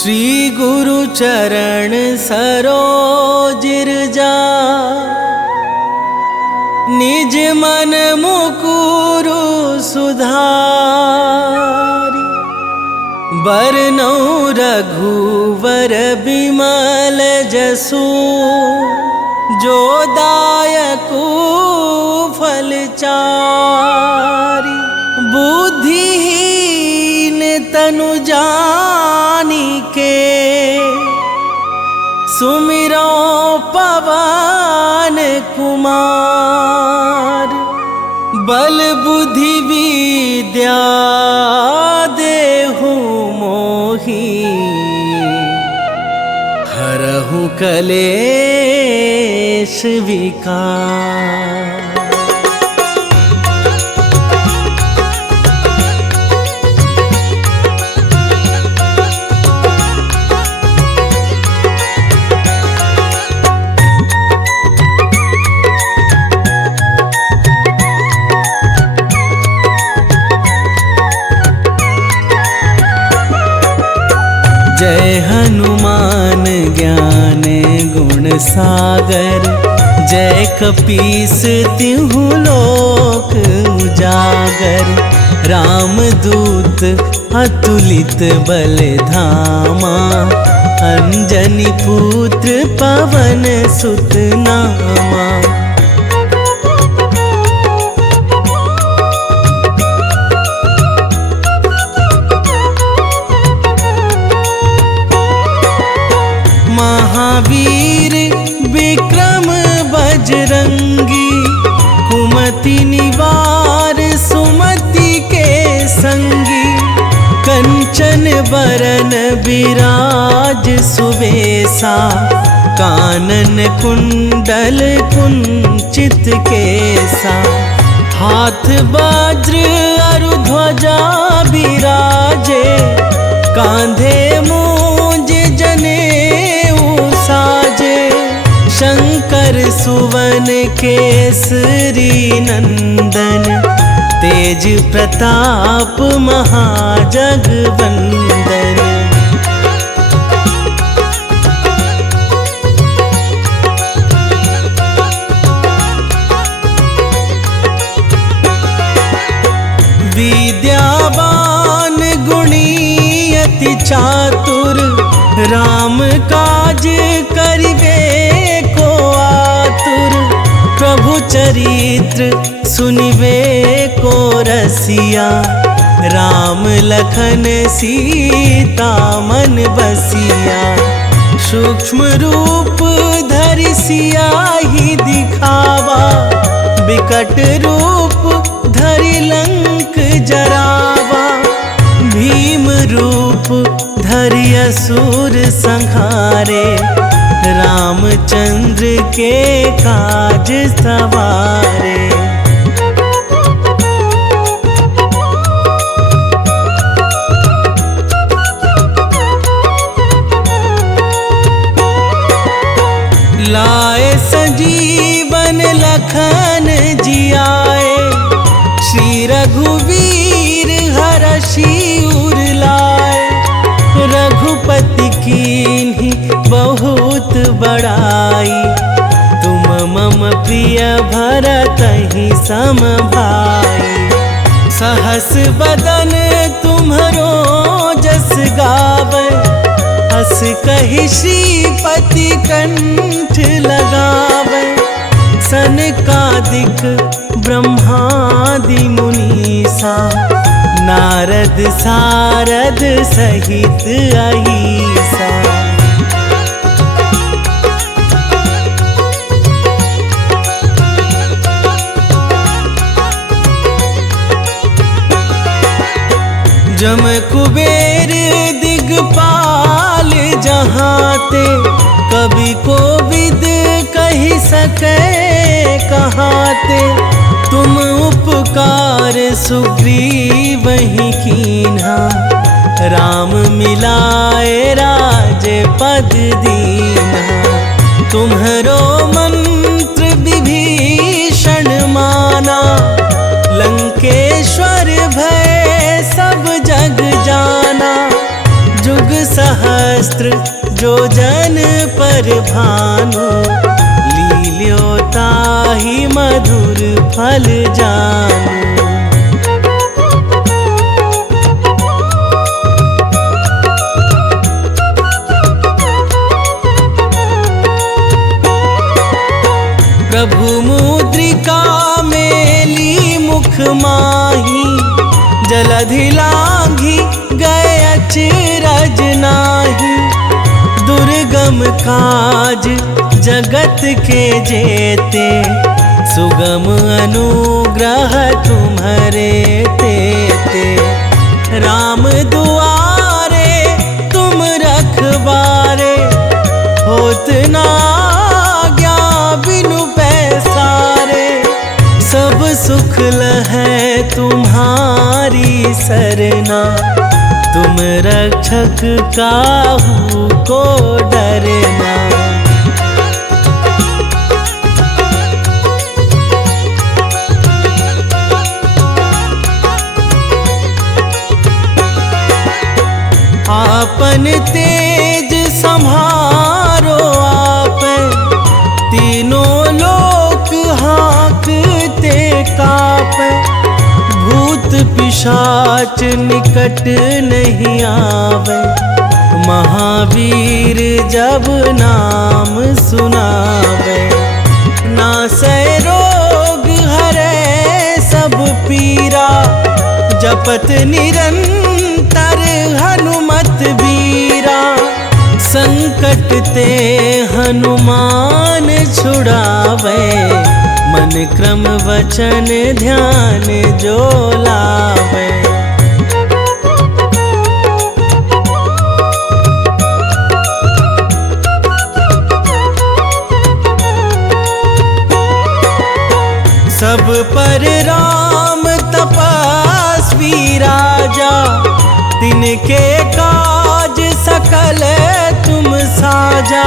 श्री गुरु चरण सरोज जा निज मन मुकुरु सुधारि बरनौ रघुवर बिमल जसु जो दायकु फल चारि बुद्धिहीन तनु जानिके सुमिरो पवन कुमार बल बुद्धि विद्या देहु मोहि हरहु कलेश विकार। जय हनुमान ज्ञान गुण सागर, जय कपीस तिहु लोक उजागर। रामदूत अतुलित बल धामा, अंजनी पुत्र पवन सुत नामा। महावीर विक्रम बजरंगी, कुमति निवार सुमति के संगी। कंचन बरन विराज सुबेसा, कानन कुंडल कुंचित केसा। हाथ वज्र अरु ध्वजा बिराजे, कांधे मूंज जनेऊ साजे। शंकर सुवन केसरी नंदन, तेज प्रताप महाजगवंदन। विद्यावान गुणी अति चातुर, राम काज करिबे को आतुर। प्रभु चरित्र सुनिबे को रसिया, राम लखन सीता मन बसिया। सूक्ष्म रूप धरि सियाहि दिखावा, बिकट रूप धरि लंक जरावा। भीम रूप धरि असुर संहारे, रामचंद्र के काज सवारे। लाए संजीवन लखन जियाए, श्री रघुवीर हरषि उर लाए। रघुपति कीन्ही बहुत बड़ाई, तुम मम प्रिय भरतहि सम भाई। सहस बदन तुम्हरो जस गावै, हस कहि श्रीपति कंठ लगावै। सनकादिक ब्रह्मादि मुनीसा, नारद सारद सहित अहीसा। जम कुबेर दिगपाल जहाते, कवि कोविद कहि सकै कहाते। तुम उपकार सुग्रीवहि कीन्हा, राम मिलाए राजपद दीन्हा। तुम्हरो मंत्र विभीषण माना, लंकेश्वर भय सब जग जाना। जुग सहस्त्र जो जन पर भानु, लील्यो ताहि मधुर फल जानू। प्रभु मुद्रिका मेली मुख माही, जलधि लांघि गए अचरज नाही। दुर्गम काज जगत के जेते, सुगम अनुग्रह तुम्हारे तेते। राम दुआरे तुम रखवारे, होत ना आज्ञा बिनु पैसारे। सब सुख लहै तुम्हारी सरना, तुम रक्षक काहू को डरना। आपन तेज संभारो आप, तीनों लोक हाँकते कापे। भूत पिशाच निकट नहीं आवे, महावीर जब नाम सुनावे। नासै रोग हरै सब पीरा, जपत निरंतर हनुमत बीरा। संकट ते हनुमान छुड़ावे, मन क्रम वचन ध्यान जो लावे। सब पर राम तपस्वी राजा, तिनके काज सकल तुम साजा।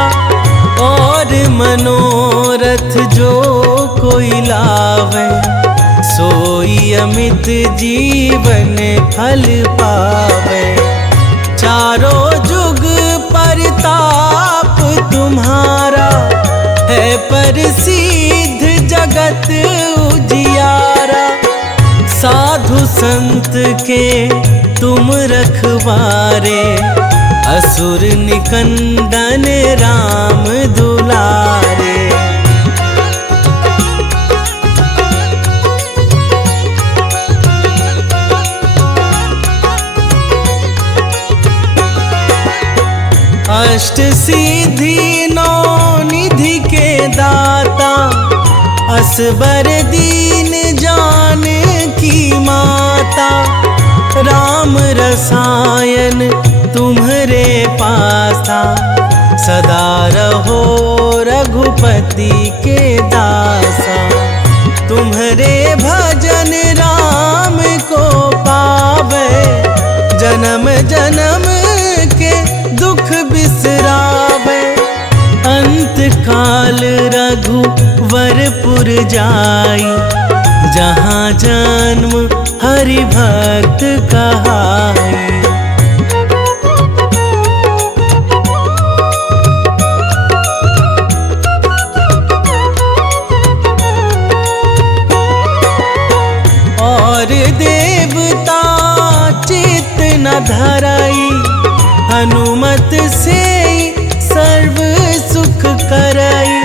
और मनोरथ जो कोई लावे, सोई अमित जीवन फल पावे। चारों जुग परताप तुम्हारा, है प्रसिद्ध जगत उजियारा। साधु संत के तुम रखवारे, असुर निकंदन राम दुलारे। अष्ट सिद्धि नौ निधि के दाता, असबर दीन जानकी माता। राम रसायन तुम्हरे पासा, सदा रहो रघुपति के दासा। तुम्हरे भजन राम को पावे, जन्म जन्म के दुख बिसरावे। अंत काल रघुवरपुर जाई, जहाँ जन्म हरि भक्त कहाई। और देवता चित्त न धराई, हनुमत से सर्व सुख करई।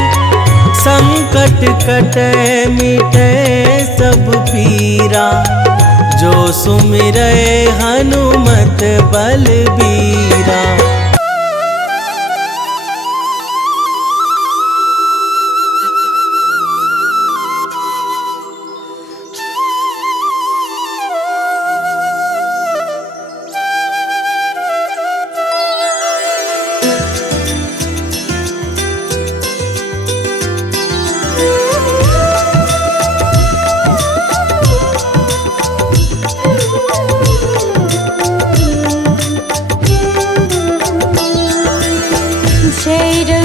संकट कटे मिटे सब पीरा, जो सुमिरै हनुमत बलबीरा।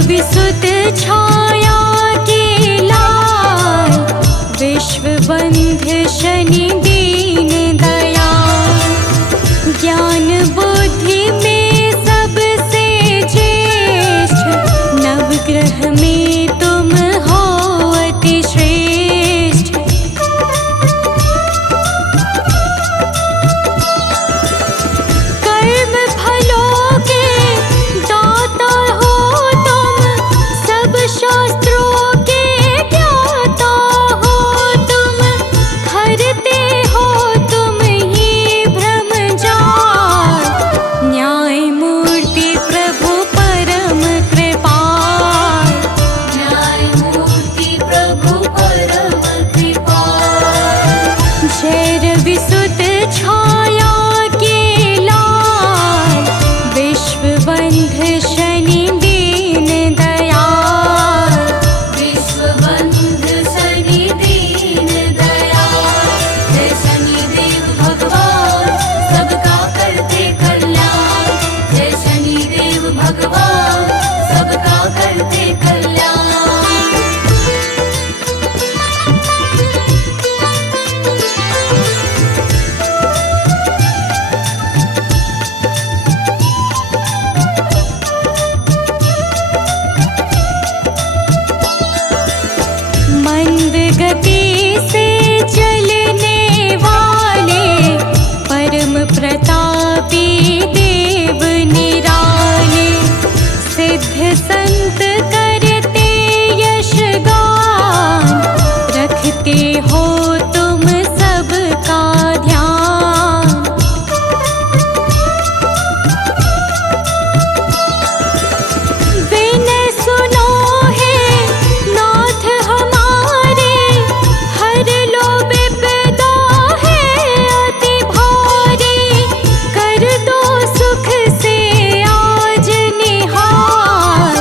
विसुत छाया के लाल, विश्व बंध शनि दीन दयाल। ज्ञान बुद्धि में सबसे ज्येष्ठ, नवग्रह में तुम हो अति श्रेष्ठ। कर्म फलों के दाता हो तुम, सब शास्त्रों के ज्ञाता हो तुम। हरते मंद गति से चलने वाले परम प्रतापी देव निराले, सिद्ध संत करते यश गान, रखते हो तुम सबका ध्यान। विनय सुनो है नाथ हमारे, हर लो विपदा है अति भारी, कर दो सुख से आज निहाल,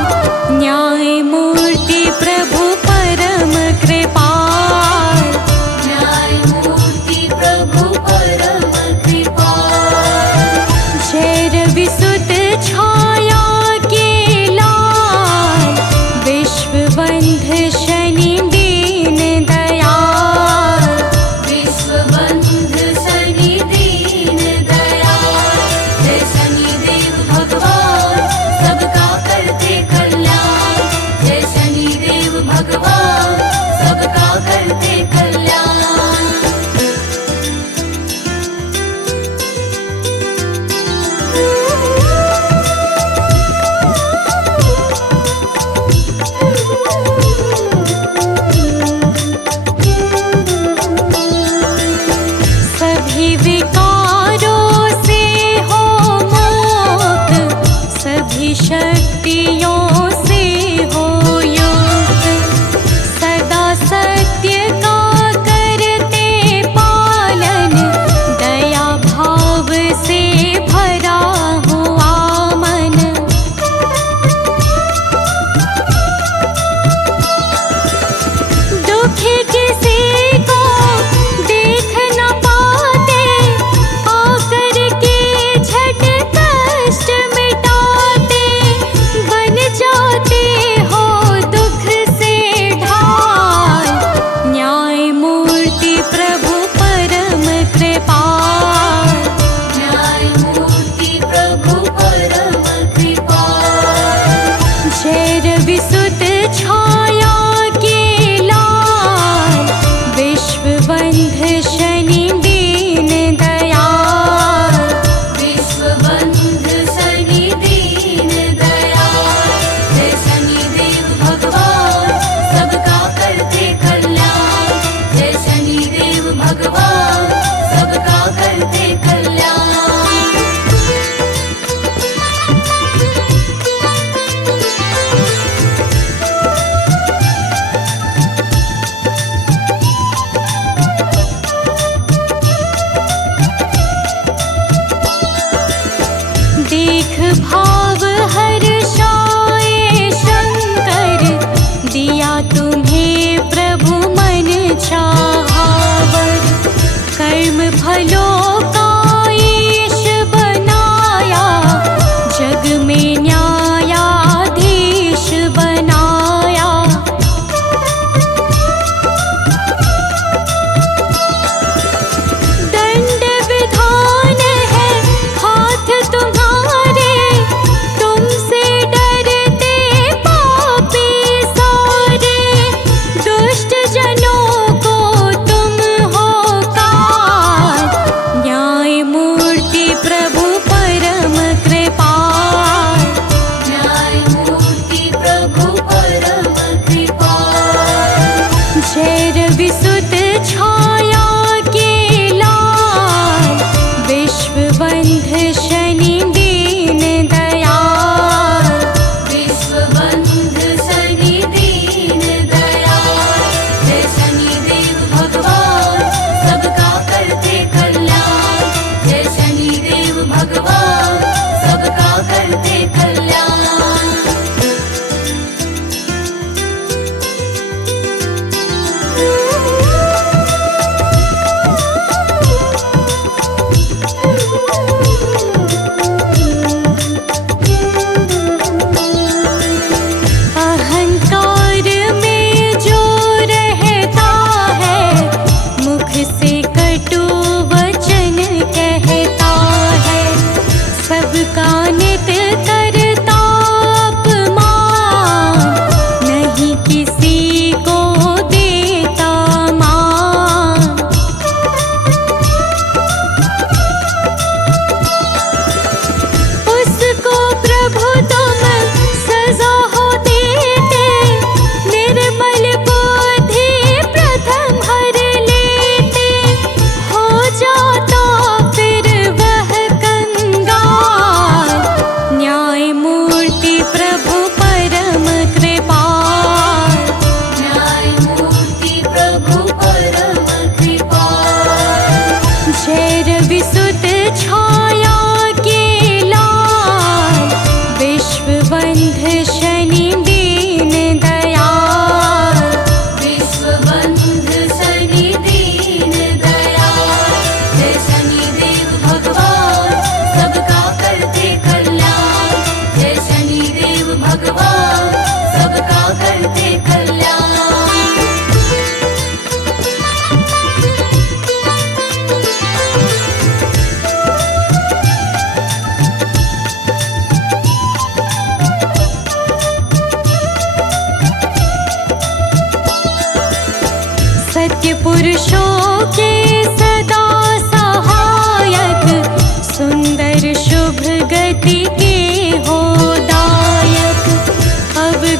न्याय मूर्ति प्रभु परम कृपाल, न्याय मूर्ति प्रभु परम कृपाल। जय रवि सुत छाया के लाल, विश्व बंध शनि दीन दयाल, विश्व बंध शनि दीन दयाल। जय शनिदेव भगवान सबका करते कल्याण, जय शनिदेव भगवान सबका करते कल्याण। सभी विकारों से हो मुक्त, सभी शक्तियों से हो युक्त, सदा सत्य का करते पालन, दया भाव से भरा हुआ मन। दुखी किसी को देख न पाते, आकर के झट कष्ट मिटाते, बन जाते हो दुख से ढाल, न्याय मूर्ति प्रभु परम कृपाल, न्याय मूर्ति प्रभु परम कृपाल। जय रवि सुत छाया के लाल, विश्व बंध शनि दीन दयाल, विश्व बंध शनि दीन दयाल। जय शनिदेव भगवान सबका करते कल्याण, जय शनिदेव भगवान सबका करते कल्याण।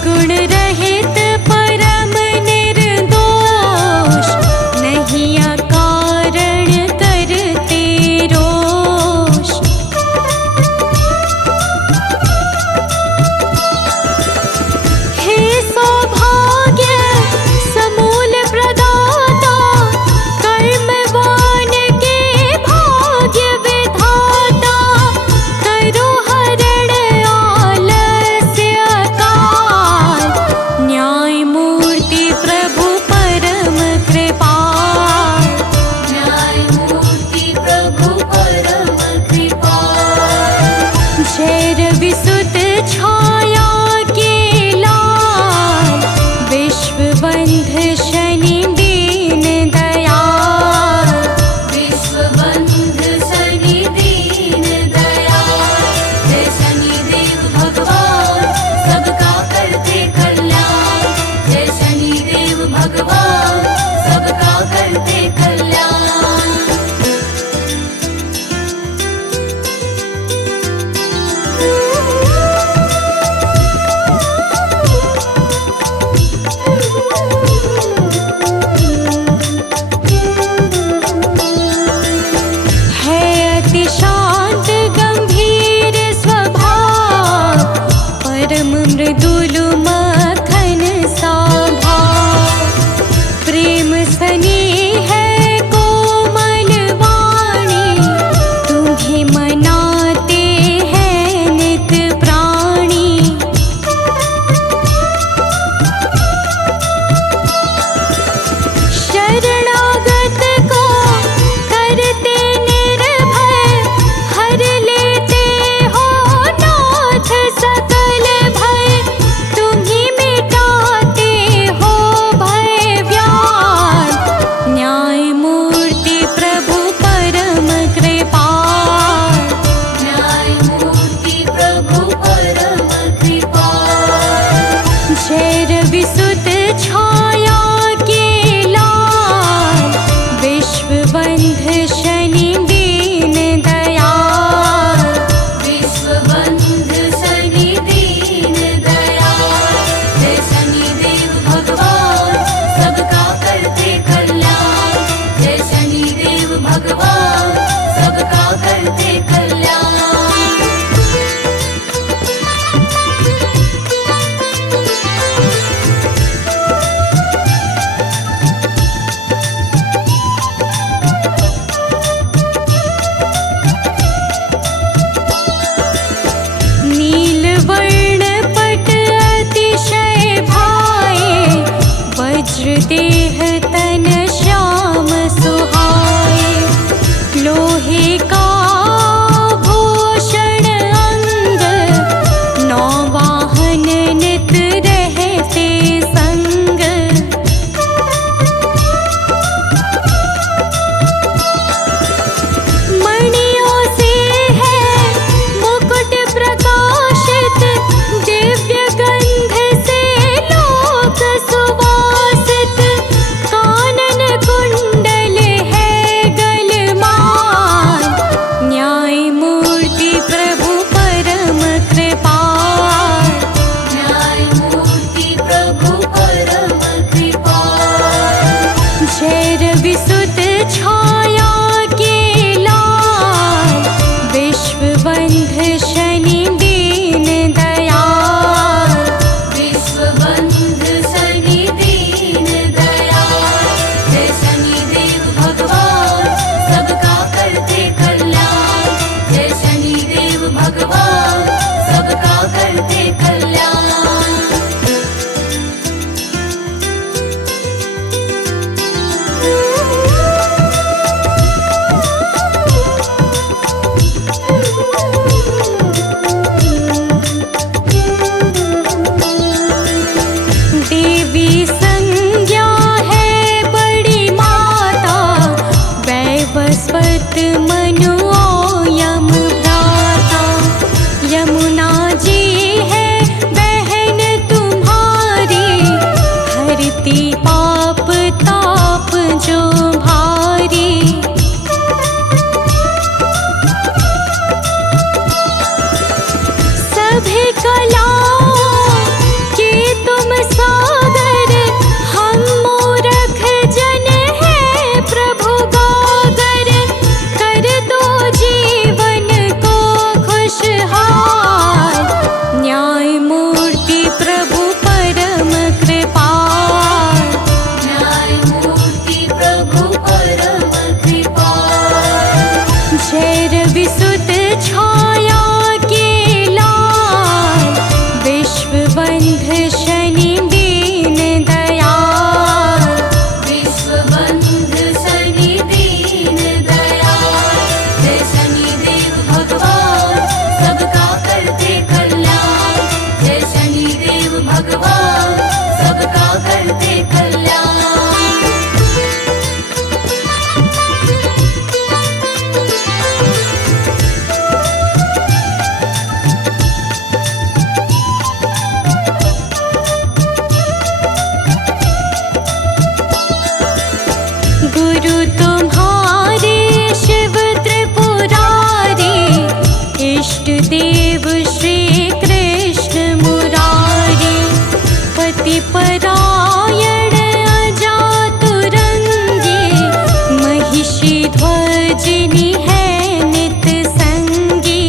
गुण रहित परम निर्दोष, नहीं अकारण करते रोष। हे सौभाग्य समूल प्रदाता, कर्मवान के भाग्य विधाता, करो हरण आलस्य काल, न्याय मूर्ति प्रभु परम कृपाल। न्याय मूर्ति प्रभु परम कृपाल। जय रविसुत छाया के लाल, विश्वबंध शनि दीन दयाल। विश्वबंध शनि दीन दयाल। जय शनिदेव भगवान सबका करते कल्याण। जय शनिदेव भगवान सबका करते कल्याण। है अति शांत गंभीर स्वभाव, परम मृदुल मखन सा भाव। प्रेम स्नेह है कोमल वाणी, तुम्हें मनाते हैं नित प्राणी। शरणागत को करते निर्भय, हर लेते हो नाथ सकल भय। तुम्हीं मिटाते हो भय व्याल, न्याय मूर्ति प्रभु परम कृपाल। न्याय मूर्ति प्रभु परम कृपाल। जय रविसुत छाया के लाल, विश्वबंध शनि दीन दयाल। विश्वबंध शनि दीन दयाल। जय शनिदेव भगवान सबका करते कल्याण। जय शनिदेव भगवान सबका करते कल्याण। नीलवर्ण पट अतिशय भाए, वज्र देह तन श्याम सुहाए। लोहे का भूषण अंग, नौ वाहन नित रहते संग। मणियों से है मुकुट प्रकाशित, दिव्य गंध से लोक सुवासित। कानन कुंडल है गलमान, न्याय मूर्ति प्रभु परम कृपाल। न्याय मूर्ति प्रभु परम कृपाल। जय रविसुत छाया के लाल, विश्वबंध शनि दीन दयाल। विश्वबंध शनि दीन दयाल। जय शनिदेव भगवान सबका करते कल्याण। जय शनिदेव भगवान सबका करते कल्याण। देवी संज्ञा है बड़ी माता, वैवस्वत मनु यम भ्राता। यमुना जी है बहन तुम्हारी, हरती पाप ताप जो भारी। सभी कलाओं के परायण अजातुरंगी, महिषी ध्वजिनी है नित संगी।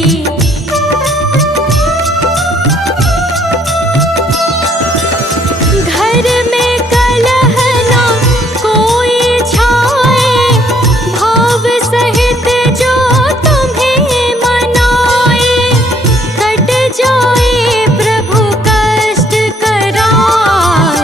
घर में कलह ना कोई छाए, भाव सहित जो तुम्हें मनाए। कट जाए प्रभु कष्ट करार,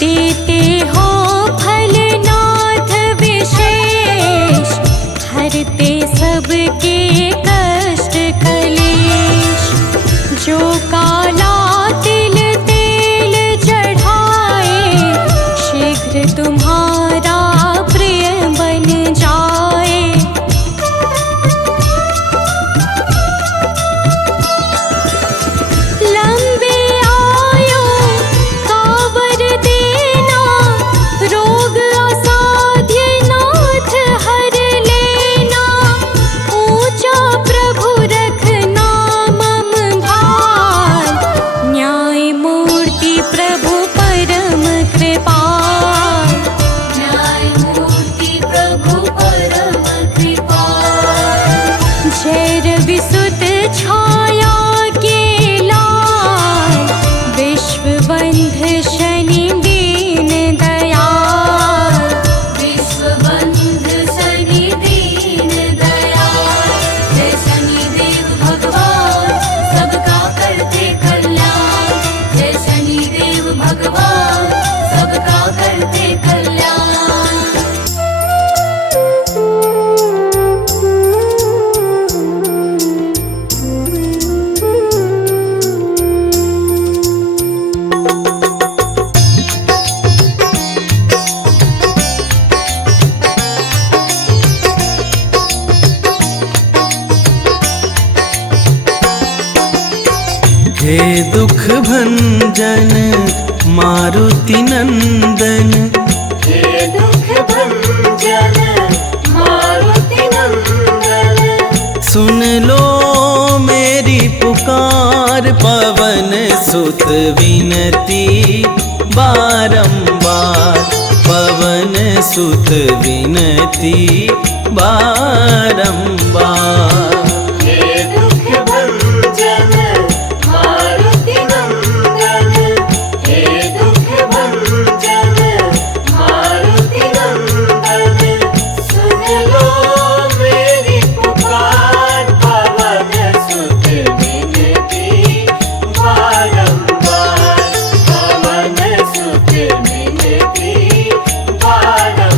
देते हो फलनाथ विशेष, हरते सबके कष्ट कलेश। जो काला तिल तेल चढ़ाए, शीघ्र तुम्हारा प्रिय बन जाए। लंबे आयु का वर देना, रोग असाध्य नाथ हर लेना। ऊंचा प्रभु रखना मम भार, न्याय मूर्ति प्रभु परम कृपाल। न्याय मूर्ति प्रभु परम कृपाल। जय रवि सुत छाया के लाल, विश्वबंध शनि दीन दयाल। विश्वबंध शनि दीन दयाल। जय शनिदेव भगवान, सबका करते कल्याण। जय शनिदेव भगवान, सबका करते कल्याण। हे दुख भंजन मारुति नंदन, हे दुख भंजन मारुति नंदन। सुन लो मेरी पुकार, पवन सुत विनती बारंबार। पवन सुत विनती बारंबार। हे दुख भंजन मारुति नंदन। हे दुख भंजन मारुति नंदन। सुन लो मेरी पुकार, पवन सुत विनती बारंबार। पवन सुत विनती बारंबार।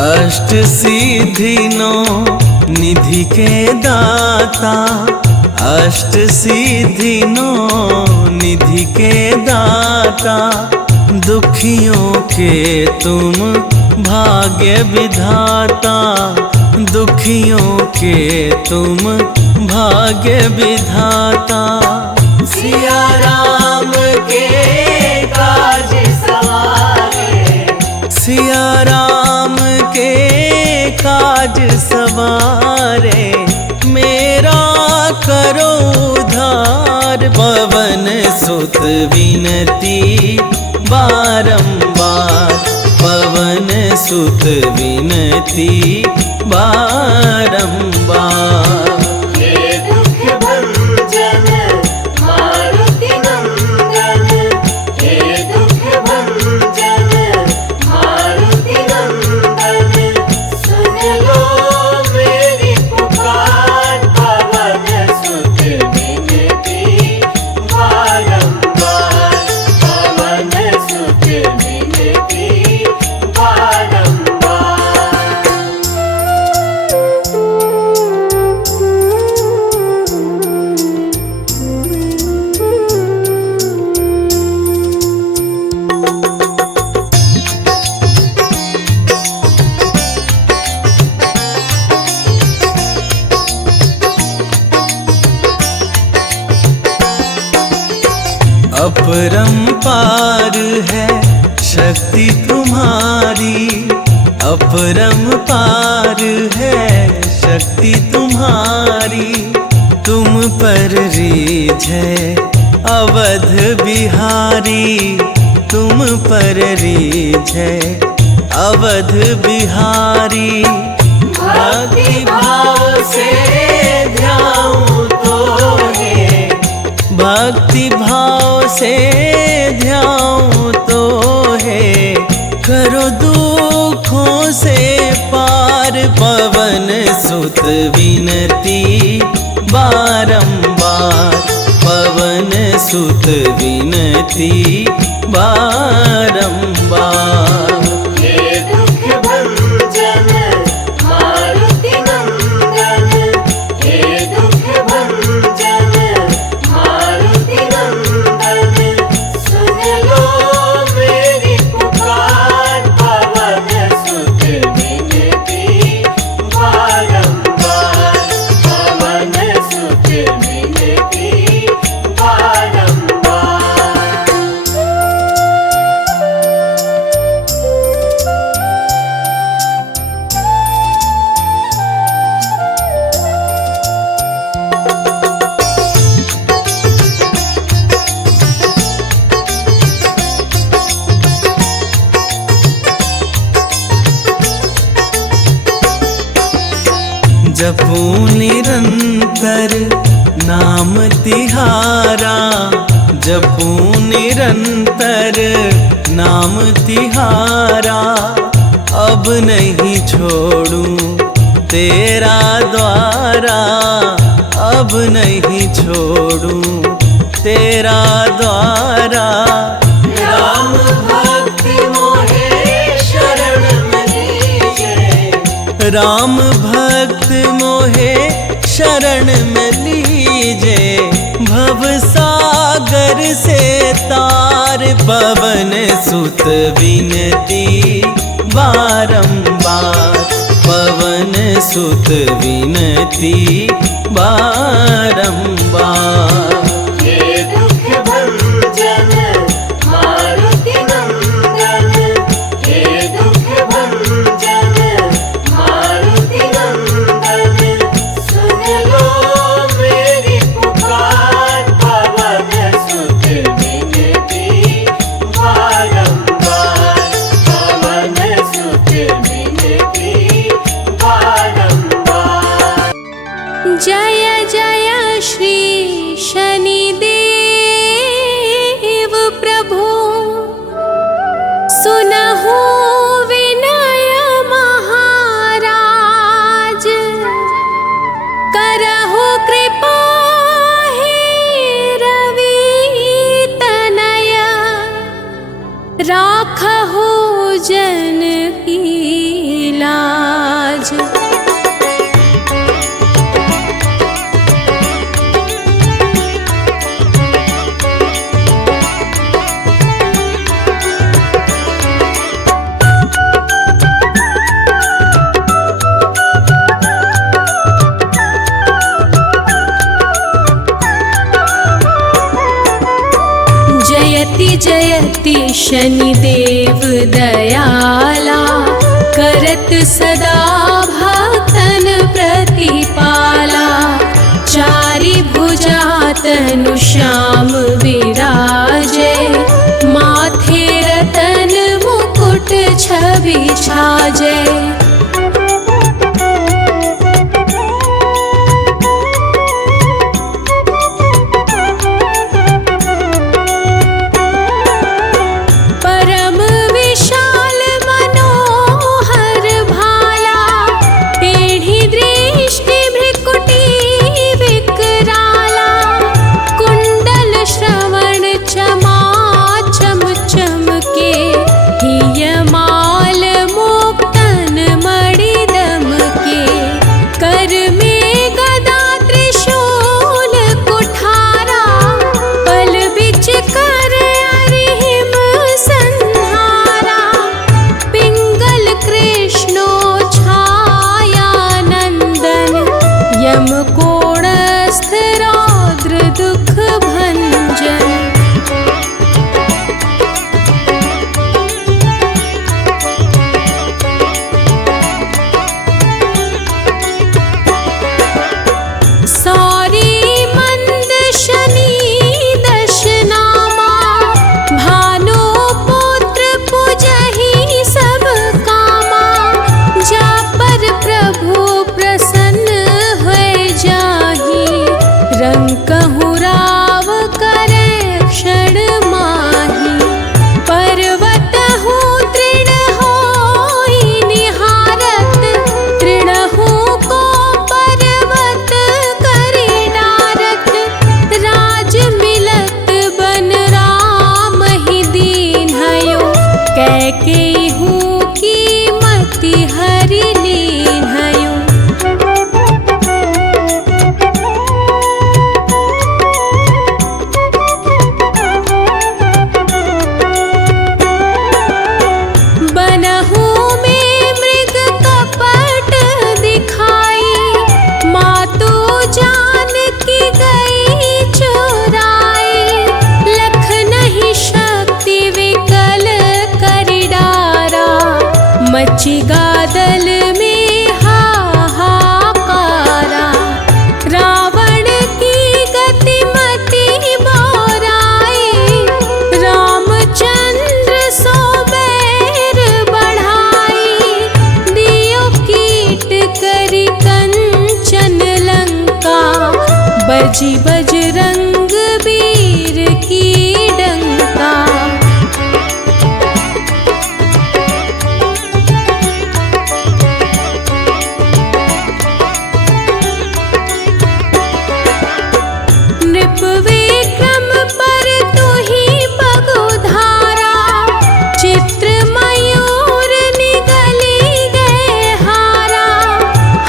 अष्ट सिद्धि नौ निधि के दाता। अष्ट सिद्धि नौ निधि के दाता। दुखियों के तुम भाग्य विधाता। दुखियों के तुम भाग्य विधाता। सिया राम के काज सवारे। सिया राम के काज सवारे। मेरा करो उद्धार, पवन सुत विनती बारंबार। पवन सुत विनती बारंबार। हे दुख भंजन मारुति नंदन। हे दुख भंजन मारुति नंदन। सुन लो मेरी पुकार, पवन सुत विनती बारंबार। पवन सुत विनती बारंबार। अपरंपार है शक्ति तुम्हारी। अपरंपार है शक्ति तुम्हारी। तुम पर रीझ है अवध बिहारी। तुम पर रीझ है अवध बिहारी। भक्ति भाव से ध्याऊं तो है, भक्ति भाव से ध्याऊं तो है, करो दुखों से पार पवन सुत विनती बारंबार, पवन सुत विनती बारंबार। हे दुख भंजन मारुति नंदन, हे दुख भंजन मारुति नंदन, सुन लो मेरी पुकार, पवन सुत विनती बारंबार, पवन सुत विनती बारंबार। जपूं निरंतर नाम तिहारा, जपूं निरंतर नाम तिहारा, अब नहीं छोड़ूं तेरा द्वारा, अब नहीं छोड़ूं तेरा द्वारा। राम भक्ति मोहे शरण में लीजे, राम भक्त मोहे शरण में लीजे, भव सागर से तार पवन सुत विनती बारंबार, पवन सुत विनती बारंबार। हे दुख भंजन मारुति नंदन, हे दुख भंजन मारुति नंदन, सुन लो मेरी पुकार, पवन सुत विनती बारंबार, पवन सुत विनती बारंबार। जय जय श्री शनिदेव प्रभु, सुनहु विनय महाराज, करहु कृपा हे रवि तनय, राखहु जन की लाज। जयति जयति शनिदेव दयाला, करत सदा भक्तन प्रतिपाला, चारि भुजा तनु श्याम विराजे, माथे रतन मुकुट छवि छाजे। परम विशाल मनोहर भाला, टेढ़ी दृष्टि भ्रिकुटी विकराला, कुंडल श्रवण मची गादल में हाहाकारा, रावण की गतिमति बोराई, रामचंद्र सो बैर बढ़ाई, दियो कीट करी कंचन लंका, बजी बजरंग वीर की डंका। नृप विक्रम पर तुही पगुधारा, चित्र मयूर निगली गए हारा,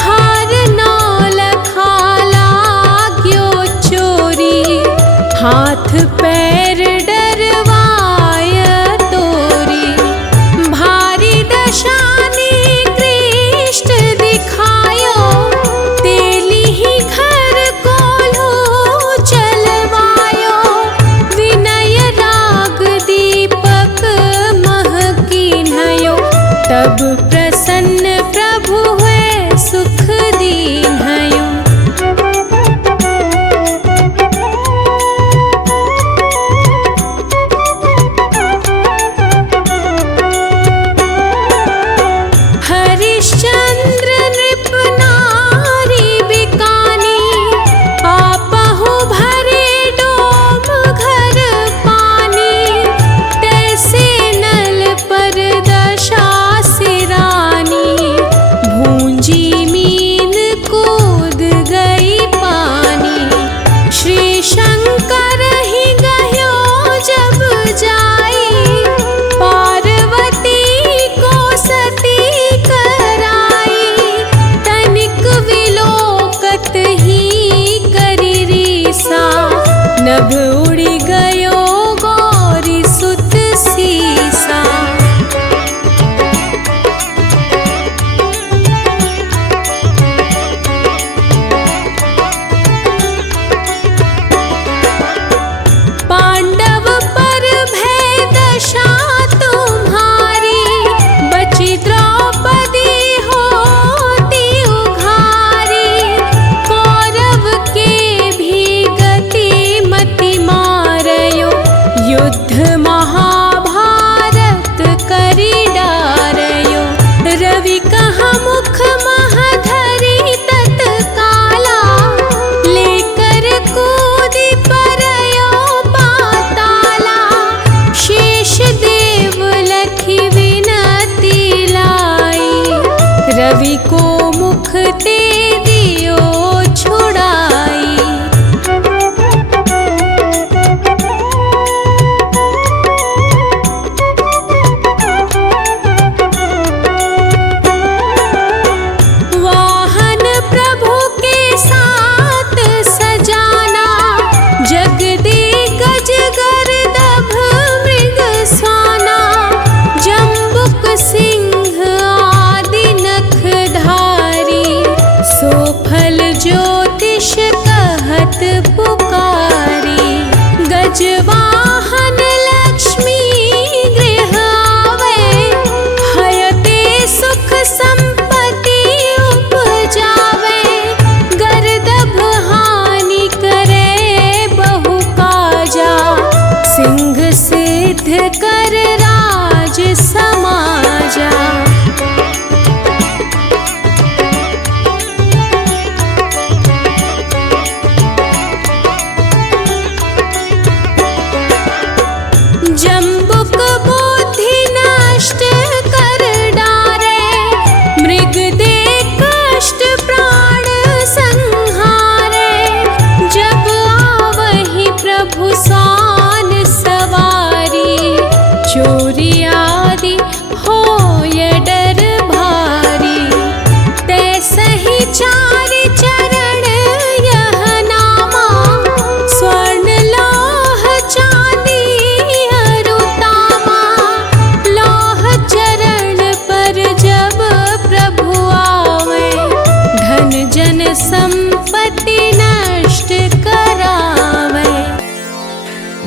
हार नौ लखा लाग्यो चोरी, हाथ पैर डरवाय तोरी, भारी दशानी कृष्ट दिखायो, तेली ही घर कोल्हू चलवायो, विनय राग दीपक मह कीन्हयो, तब प्रसन्न प्रभु हुए सुख दीन्हयो। हरिश्चंद्र नृप नारी बिकानी, आपहु भरे डोम घर पानी, तैसे नल पर दशा सिरानी, भूंजी मीन कूद गई पानी, श्री शंकर ही गयो जब जाई, पार्वती को सती कराई, तनिक विलोकत ही करी रीसा, नभ उड़ी गयो गौरी सुत सीसा। पांडव पर भय दशा तुम्हारी, बची द्रौपदी होती उघारी, कौरव के भी गति मति मारयो, युद्ध महाभारत करी डारयो, रवि कहा मुख महधरी तत्काला, लेकर कूदी परयो पाताला, शेष देव लखी विनती लाई, रवि को मुख ते दियो छुड़ाई। वाहन प्रभु के साथ सजाना, जगदिग्गज गर्दभ मृग स्वाना, जम्बुक सिंह आदि नखधारी, सोफल ज्योतिष कहत पुकारी, गजवाहन लक्ष्मी गृह आवे, हयते सुख संपत्ति उपजावे, गर्दभ हानि करे बहु काजा, सिंह सिद्ध कर राज समाजा। जम्बुक बुद्धि नष्ट कर डारे, मृग दे कष्ट प्राण संहारे, जब आवहि प्रभु सान सवारी, चोरी आदि होय डर भारी, तैसहि चारि चरण यह नामा, स्वर्ण लौह चांदी अरुतामा, लौह चरण पर जब प्रभु आवे, धन जन संपत्ति नष्ट करावे।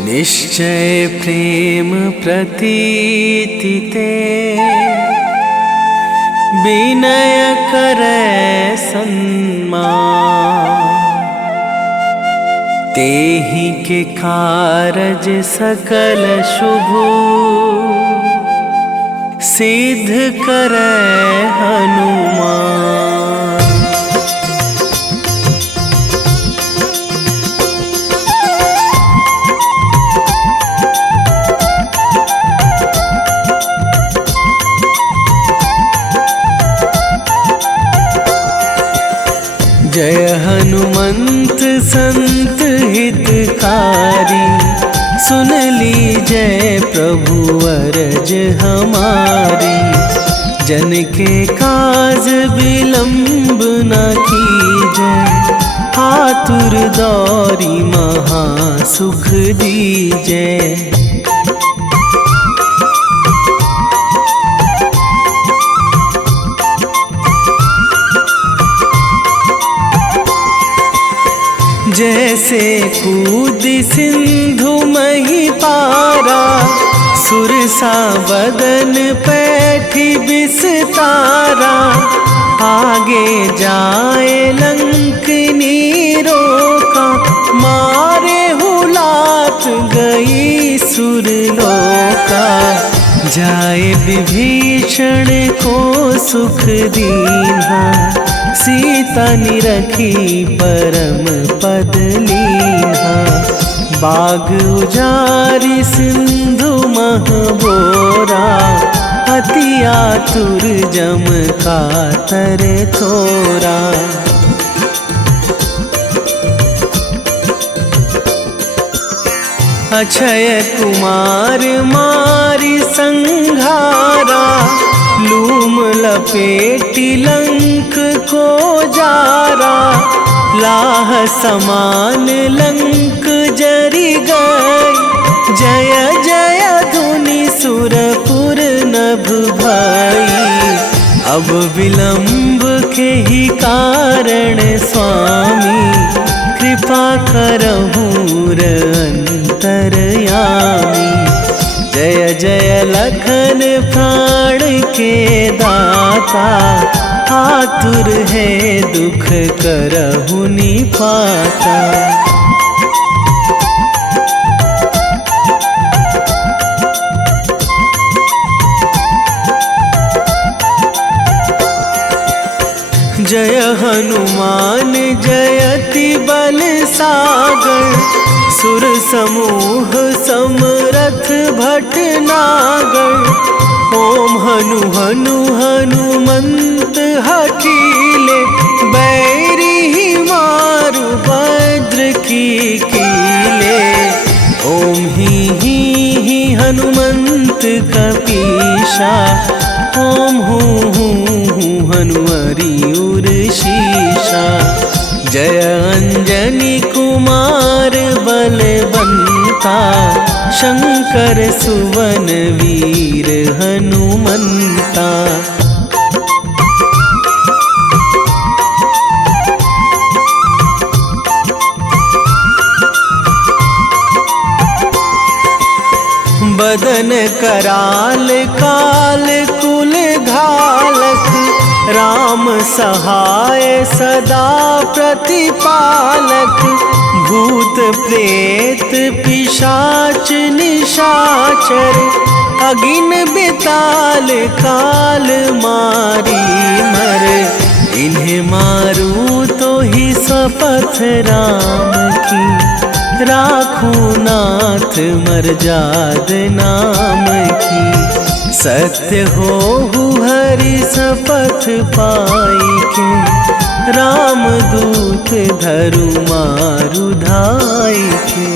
निश्चय प्रेम प्रतीति ते विनय करे सन्मान। तेहि के कारज सकल शुभ सिद्ध करे हनुमान। जय हनुमंत संत हितकारी, सुन लीजय प्रभु अरज हमारी। जन के काज विलंब न कीजय, आतुर दौरी महा सुख दीजय। जैसे कूद सिंधु मही पारा, सुरसा बदन पैठी बिस्तारा। आगे जाए लंकनी रोका, मारे हुलात गई सुरलोका। जाए विभीषण को सुख दीन्हा, सीता निरखी परम पद लीन्हा। बाग उजारी सिंधु महबोरा, अति आतुर जम कातर थोरा। अक्षय कुमार मारी संघारा, लूम लपेटी लंक को जारा। लाह समान लंक जरि गई, जय जय धुनि सुरपुर नभ भई। अब विलंब के ही कारण स्वामी, कृपा करहु अंतरयामी। जय जय लखन प्राण के दाता, आतुर है दुख करहु निपाता। जय हनुमान जयति बल सागर, सुर समूह समरथ भटनागर। ओम हनु हनु हनुमंत हठीले, बैरी मारु भद्र की कीले। ओम ही हनुमंत कपीशा, ओम हूँ हनुमरी उर शीशा। जय अंजनी कुमार बलवंता, शंकर सुवन वीर हनुमंता। बदन कराल काल कुल घालक, राम सहाय सदा प्रतिपालक। भूत प्रेत पिशाच निशाचर, अगिन बिताल काल मारी मर। इन्हें मारूं तो ही शपथ राम की, राखूं नाथ मर्याद नाम की। सत्य हो हरि शपथ पाई के, राम दूत धरु मारु धाई के।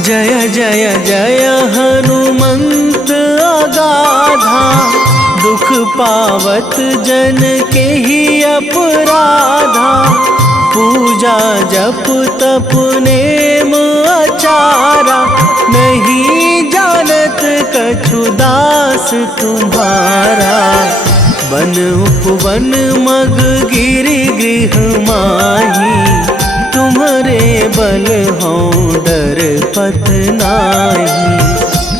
जय जय जय हनुमंत अगाधा, दुख पावत जन के ही अपराधा। पूजा जप तप नेम आचारा, नहीं जानत कछु दास तुम्हारा। वन उपवन मग गिरि गृह माही, तुम्हारे बल हों डर पत नाही।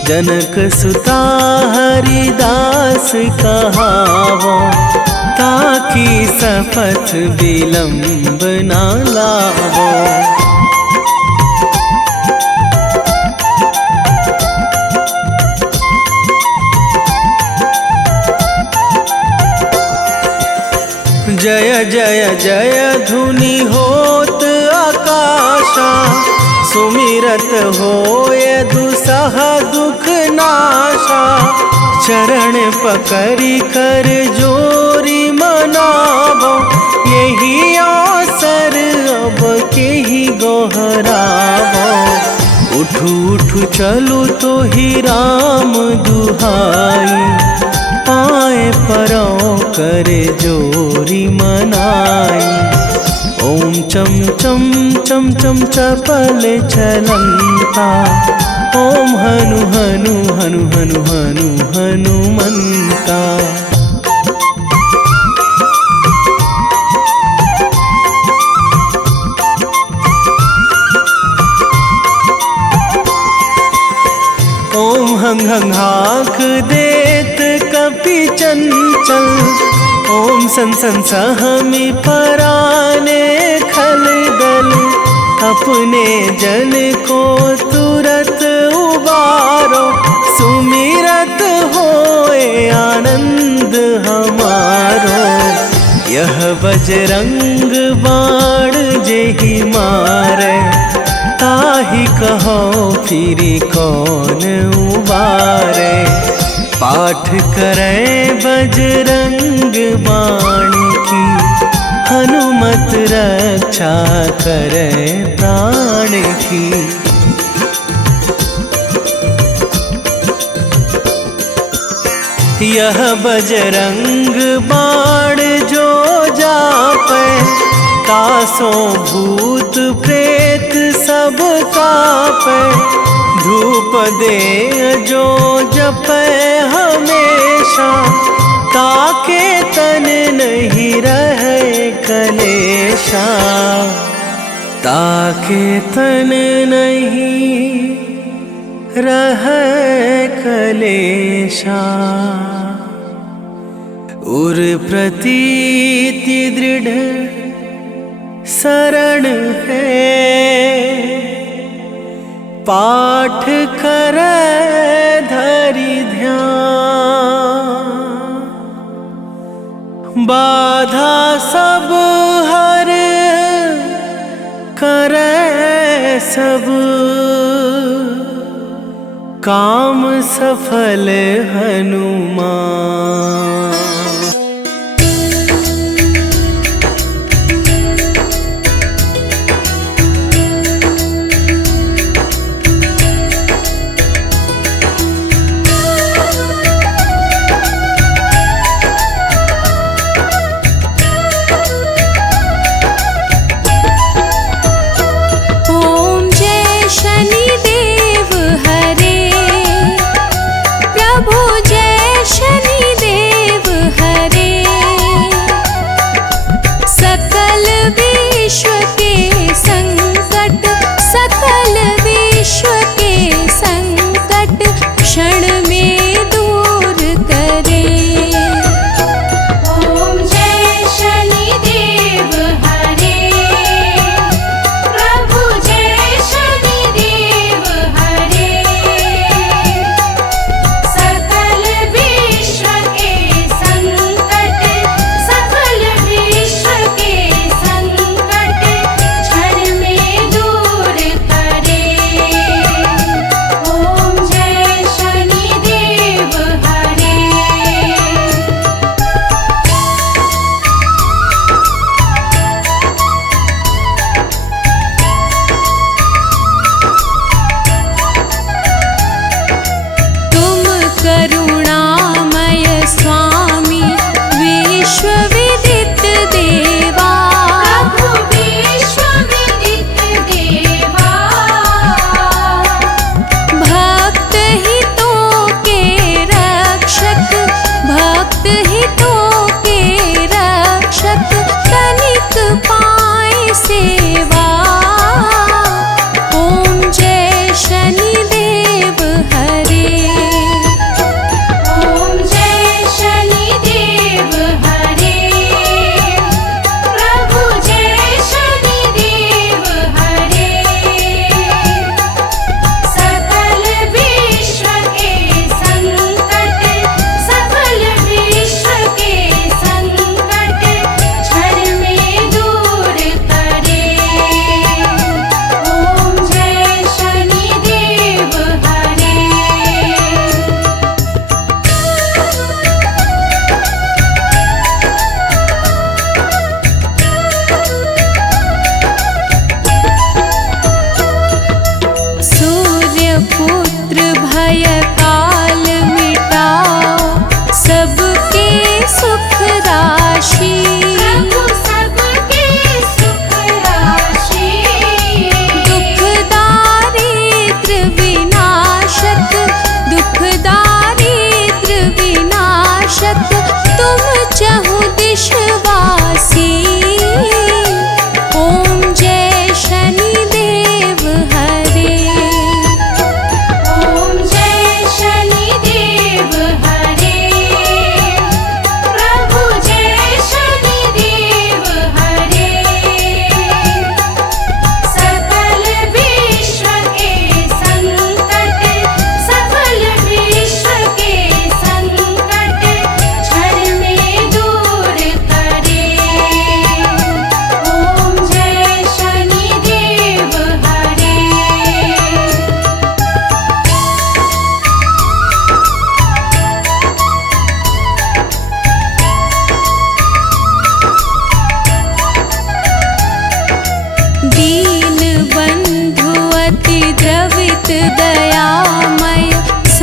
जनक सुता हरिदास कहावो, ताकि सपथ विलंब ना लावो। जय जय जय धुनि होत आकाशा, सुमिरत होय दुसह दुख नाशा। चरण पकड़ी कर जोरी मनावो, यही अवसर अब के ही गोहरावो। उठू उठू चलू तो ही राम दुहाई, पाए परो करे जोरी मनाई। ओम चम चम चम चम चपल चलंता, ओम हनु हनु हनु हनु हनु हनुमंता। ओम हंग हंग हाक देत कपि चंचल, ओम सन सन सहमी पराने खल दल। अपने जन को तुरत उबारो, सुमिरत होए आनंद हमारो। यह बजरंग बाण जेहि मारे, ताहि कहो फिरि कौन उबारे। पाठ करे बजरंग बाण की, हनुमत रक्षा करे प्राण की। यह बजरंग बाण जो जापै, तासो भूत प्रेत सब कापै। धूप दे जो जपै हमेशा, ताके तन नहीं रहे कलेशा। ताके तन नहीं रहे कलेशा। उर प्रतीति दृढ़ शरण है, पाठ करे धरि ध्यान। बाधा सब हर करे सब, काम सफल हनुमान। प्रभु जय शनिदेव हरे।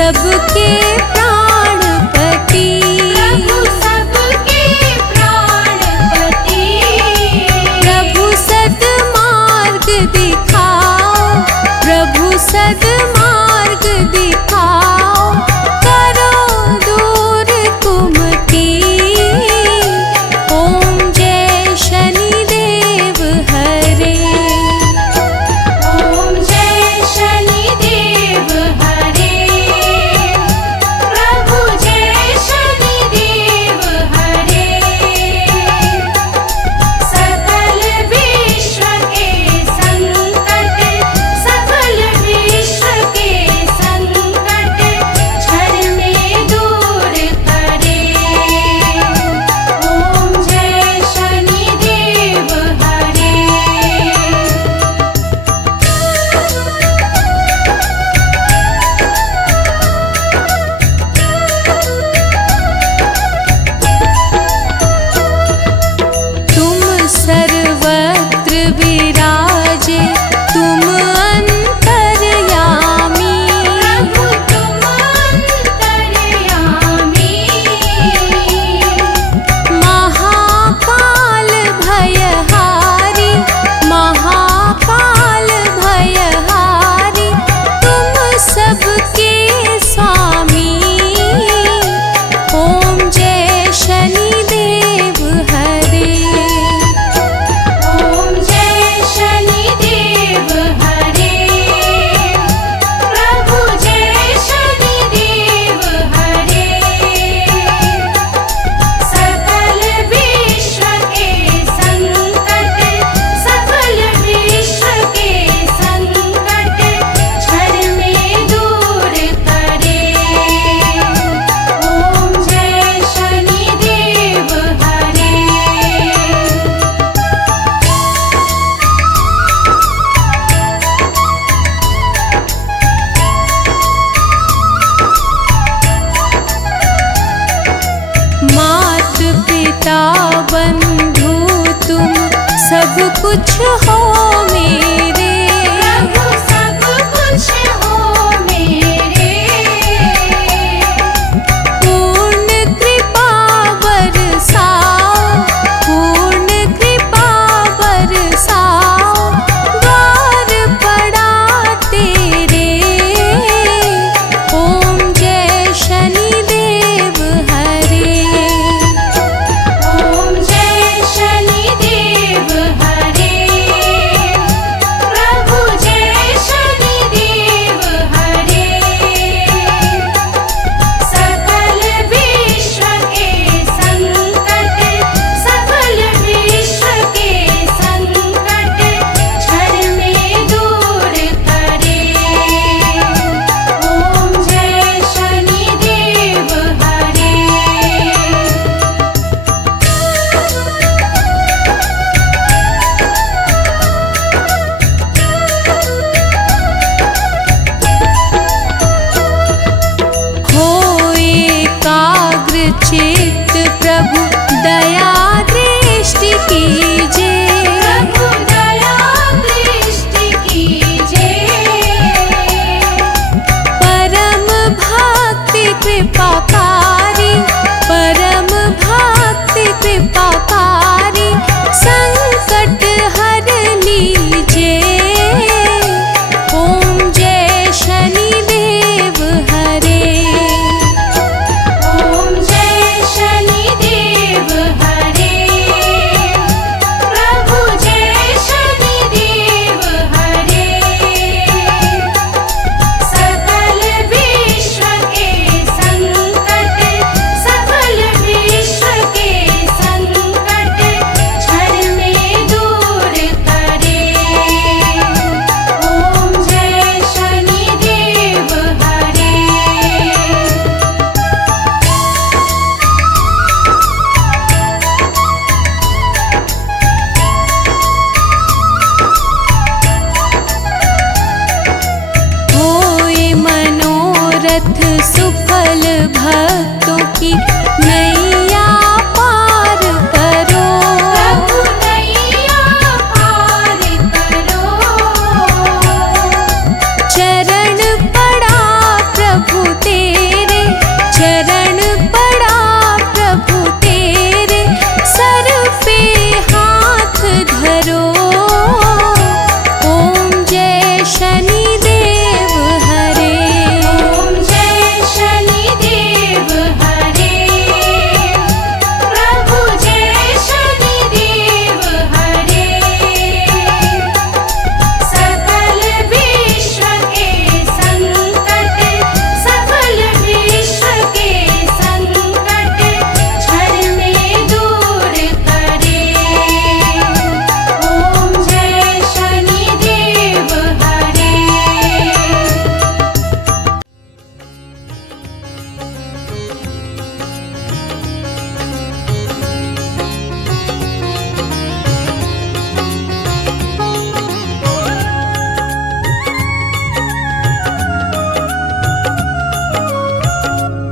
सबके प्राणपति, प्रभु सबके प्राणपति। प्रभु सद्मार्ग दिखाओ, प्रभु सद्मार्ग दिखाओ, करो दूर कुमति। ओम जय शनिदेव हरे, ओम जय शनिदेव हरे। प्रभु जय शनिदेव हरे। सकल विश्व के संकट, सकल विश्व के संकट क्षण में दूर करे। ओम जय शनिदेव हरे। तुम सर्वत्र विराजे, तुम अंतर्यामी। प्रभु तुम अंतर्यामी। महाकाल भयहारी, महाकाल भयहारी, तुम सबके स्वामी। ओम जय शनिदेव हरे, ओम जय शनिदेव हरे। प्रभु जय शनिदेव हरे। सकल विश्व के संकट, सकल विश्व के संकट क्षण में दूर करे। ओम जय शनिदेव हरे। मात पिता बंधु तुम सब कुछ हो मेरे। प्रभु सब कुछ हो मेरे। पूर्ण कृपा बरसाओ, पूर्ण कृपा बरसाओ, द्वार पड़ा तेरे। ओम जय शनिदेव हरे, ओम जय शनिदेव हरे।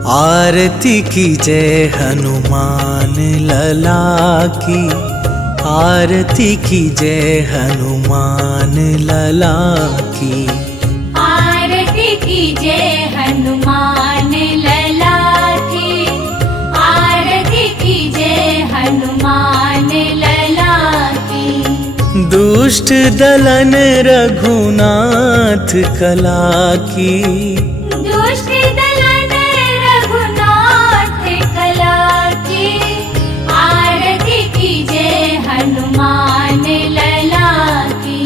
आरती की जय हनुमान लला की, आरती की जय हनुमान लला की। आरती की जय हनुमान लला की, आरती की जय हनुमान लला की। दुष्ट दलन रघुनाथ कला की, दुष्ट दलन रघुनाथ कला की। आरती की जय हनुमान लला की।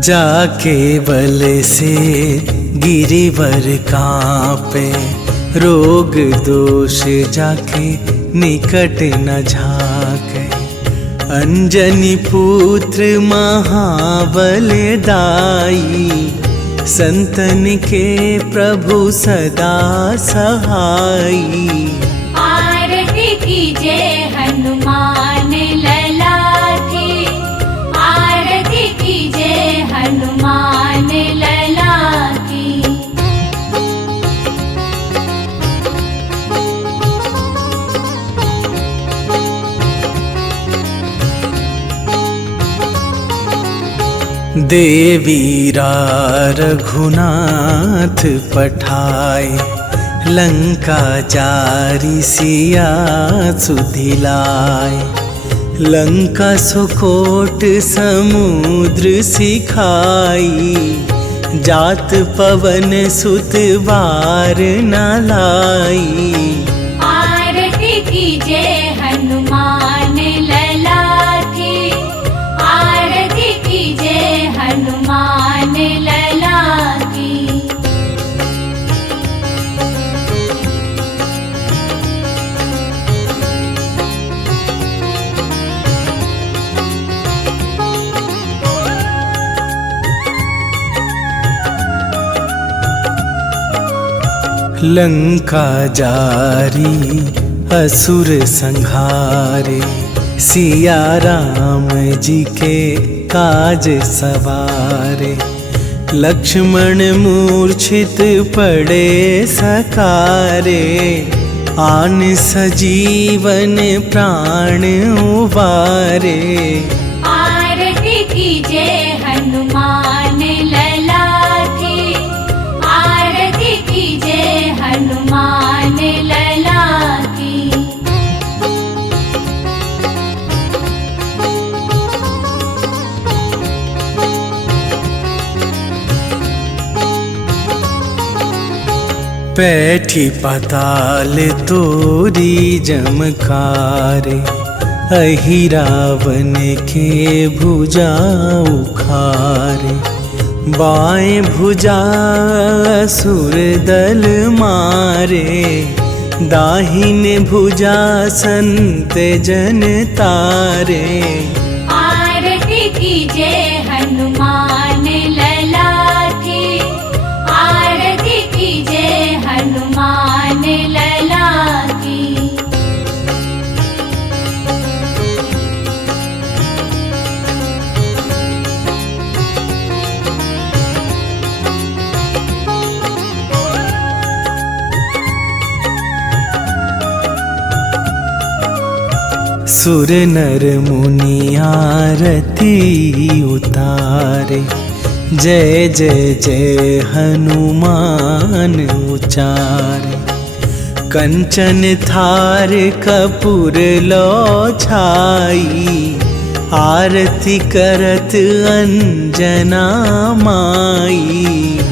जाके बल से गिरिवर कांपे, रोग दोष जाके निकट न झाके। अंजनी पुत्र महाबल दाई, संतन के प्रभु सदा सहाई। आरती की जय हनुमान लला की, आरती की जय हनुमान लला की। देवीरा रघुनाथ पठाए, लंका जारी सिया सुधिलाए। लंका सुकोट समुद्र सिखाई, जात पवन सुत बार न लाई। आरती की जय हनुमान लला की, आरती की जय हनुमान लला की। लंका जारी असुर संहारे, सिया राम जी के काज सवारे। लक्ष्मण मूर्छित पड़े सकारे, आन सजीवन प्राण उबारे। आरती की जय हनुमान लला की, आरती की जय हनुमान लला की। पैठी पाताल तोरी जमकारे, अहि रावण के भुजा उखारे। बाएं भुजा असुर दल मारे, दाहिने भुजा संत जन तारे। आरती की जय हनुमान लला की, आरती की जय हनुमान लला की। सुर नर मुनि आरती उतारे, जय जय जय हनुमान उचारे। कंचन थार कपूर लो छाई, आरती करत अंजना माई।